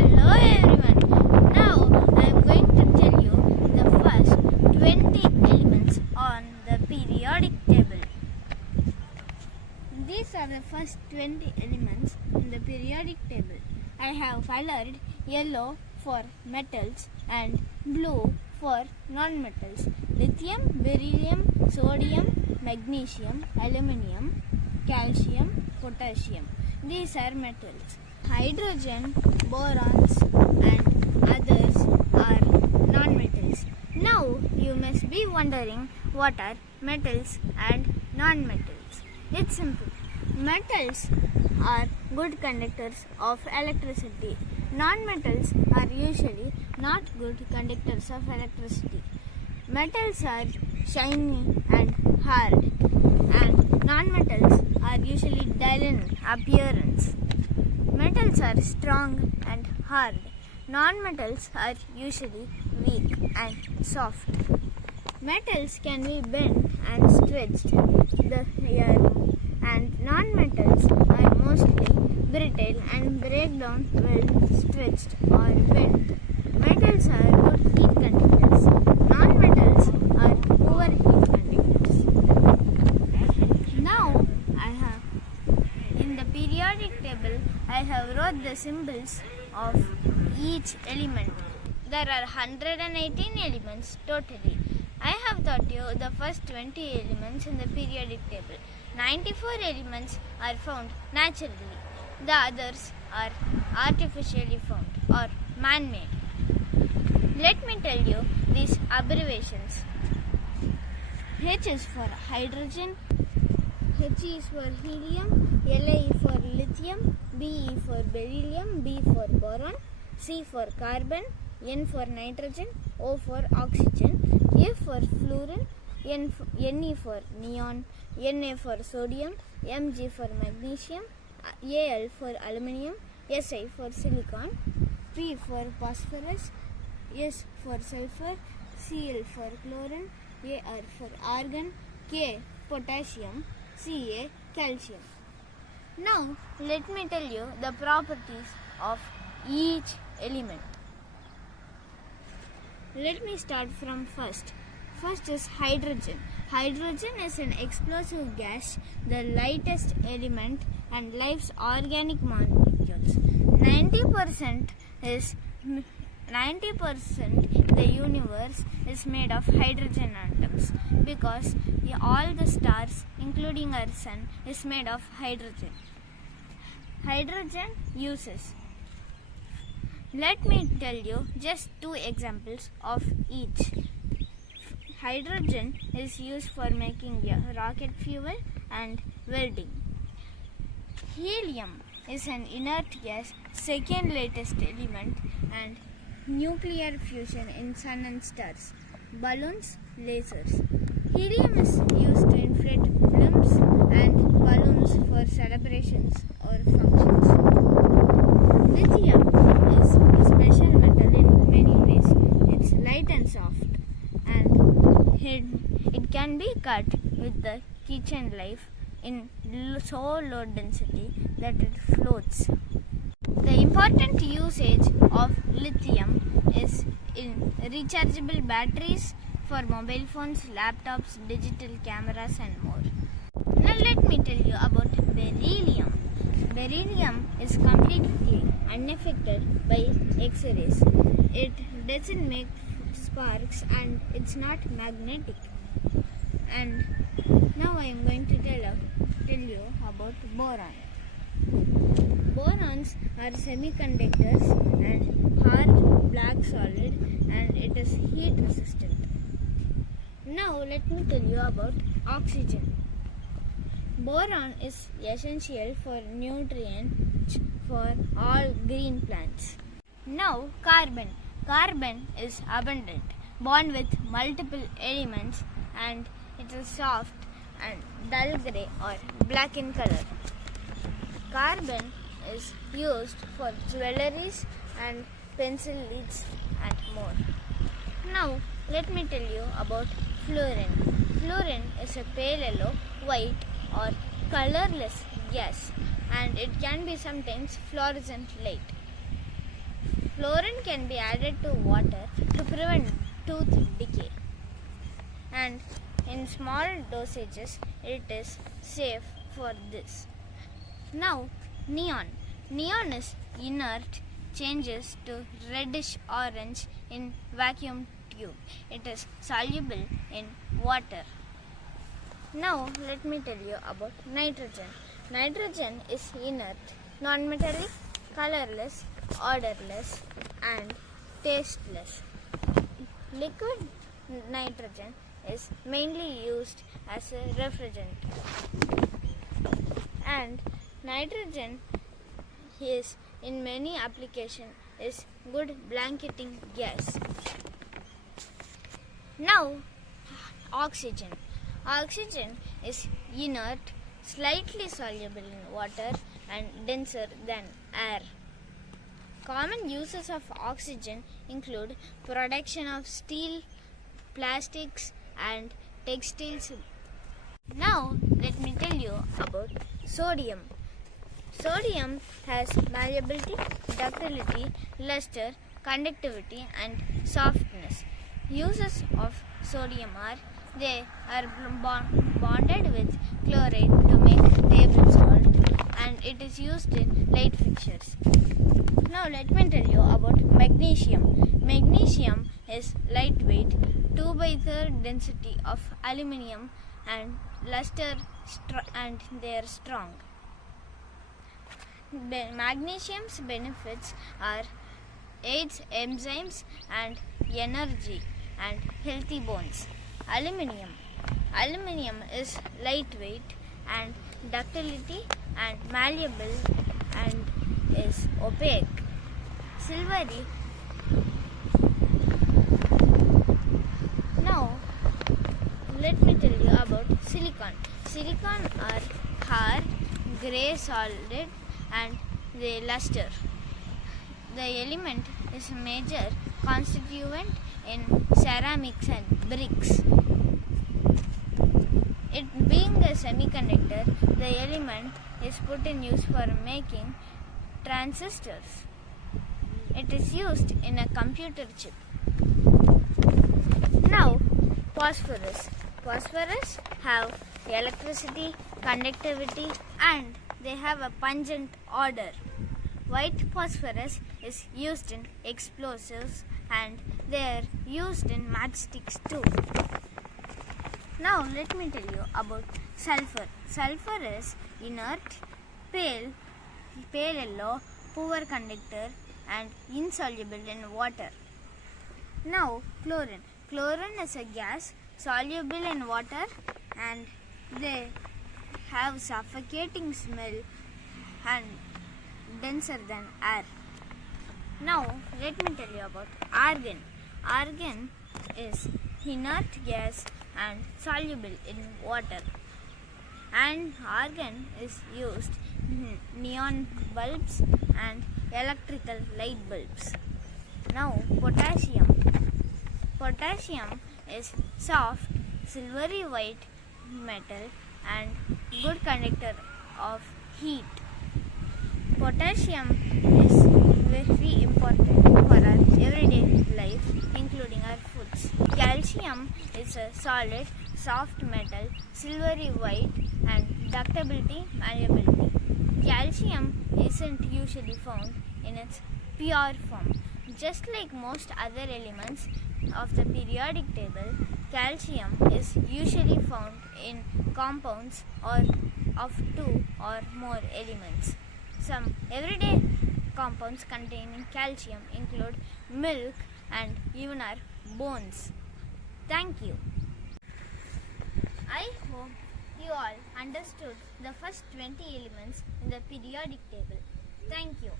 Hello everyone. Now I am going to tell you the first 20 elements on the periodic table. These are the first 20 elements in the periodic table. I have colored yellow for metals and blue for non-metals. Lithium, beryllium, sodium, magnesium, aluminium, calcium, potassium. These are metals. Hydrogen, borons and others are non-metals. Now you must be wondering what are metals and non-metals. It's simple. Metals are good conductors of electricity. Non-metals are usually not good conductors of electricity. Metals are shiny and hard, and non-metals are usually dull in appearance. Metals are strong and hard. Non-metals are usually weak and soft. Metals can be bent and stretched, and non-metals are mostly brittle and break down when stretched or bent. Metals are good heat conductors. Non-metals are poor heat conductors. Now in the periodic table, I have wrote the symbols of each element. There are 118 elements totally. I have taught you the first 20 elements in the periodic table. 94 elements are found naturally. The others are artificially found or man-made. Let me tell you these abbreviations. H is for hydrogen, H is for helium, Li for lithium, Be for beryllium, B for boron, C for carbon, N for nitrogen, O for oxygen, F for fluorine, Ne for neon, Na for sodium, Mg for magnesium, Al for aluminium, Si for silicon, P for phosphorus, S for sulfur, Cl for chlorine, Ar for argon, K potassium, Ca calcium. Now let me tell you the properties of each element. Let me start from first. First is hydrogen. Hydrogen is an explosive gas, the lightest element, and life's organic molecules. 90% the universe is made of hydrogen atoms because all the stars, including our sun, is made of hydrogen. Hydrogen uses. Let me tell you just two examples of each. Hydrogen is used for making rocket fuel and welding. Helium is an inert gas, second latest element, and nuclear fusion in sun and stars. Balloons, lasers. Helium is used to inflate balloons and balloons for celebrations or functions. Lithium is a special metal in many ways. It's light and soft, and it can be cut with the kitchen knife in so low density that it floats. The important usage of lithium is in rechargeable batteries for mobile phones, laptops, digital cameras and more. Now let me tell you about beryllium. Beryllium is completely unaffected by X-rays. It doesn't make sparks and it's not magnetic. And now I am going to tell you about boron. Borons are semiconductors and hard black solid, and it is heat resistant. Now let me tell you about oxygen. Boron is essential for nutrients for all green plants. Now carbon. Carbon is abundant, born with multiple elements, and it is soft and dull grey or black in color. Carbon is used for jewelries and pencil leads and more. Now let me tell you about fluorine. Fluorine is a pale yellow, white or colorless gas, and it can be sometimes fluorescent light. Chlorine can be added to water to prevent tooth decay, and in small dosages it is safe for this. Now, neon. Neon is inert, changes to reddish orange in vacuum tube. It is soluble in water. Now, let me tell you about nitrogen. Nitrogen is inert, non-metallic, colorless, odorless, and tasteless. Liquid nitrogen is mainly used as a refrigerant, and nitrogen is in many applications is good blanketing gas. Now, oxygen. Oxygen is inert, slightly soluble in water, and denser than air. Common uses of oxygen include production of steel, plastics, and textiles. Now, let me tell you about sodium. Sodium has malleability, ductility, luster, conductivity, and softness. Uses of sodium are they are bonded with chloride to make table salt, and it is used in light fixtures. Now let me tell you about magnesium. Magnesium is lightweight, 2/3 density of aluminium, and luster and they are strong. Magnesium's benefits are aids enzymes and energy and healthy bones. Aluminium is lightweight and ductility and malleable and is opaque. Silvery. Now let me tell you about silicon. Silicon are hard, grey solid, and they luster. The element is a major constituent in ceramics and bricks. It being a semiconductor, the element is put in use for making transistors. It is used in a computer chip. Now, phosphorus. Phosphorus have electricity, conductivity, and they have a pungent odor. White phosphorus is used in explosives, and they are used in matchsticks too. Now let me tell you about sulfur. Sulfur is inert, pale yellow, poor conductor, and insoluble in water. Now chlorine. Chlorine is a gas soluble in water, and they have suffocating smell and denser than air. Now let me tell you about argon. Argon is inert gas and soluble in water, and argon is used in neon bulbs and electrical light bulbs. Now potassium. Potassium is soft, silvery white metal and good conductor of heat. Potassium is very important for our everyday life, including our foods. Calcium is a solid, soft metal, silvery white, and ductility, malleability. Calcium isn't usually found in its pure form. Just like most other elements of the periodic table, calcium is usually found in compounds or of two or more elements. Some everyday compounds containing calcium include milk and even our bones. Thank you. I hope you all understood the first 20 elements in the periodic table. Thank you.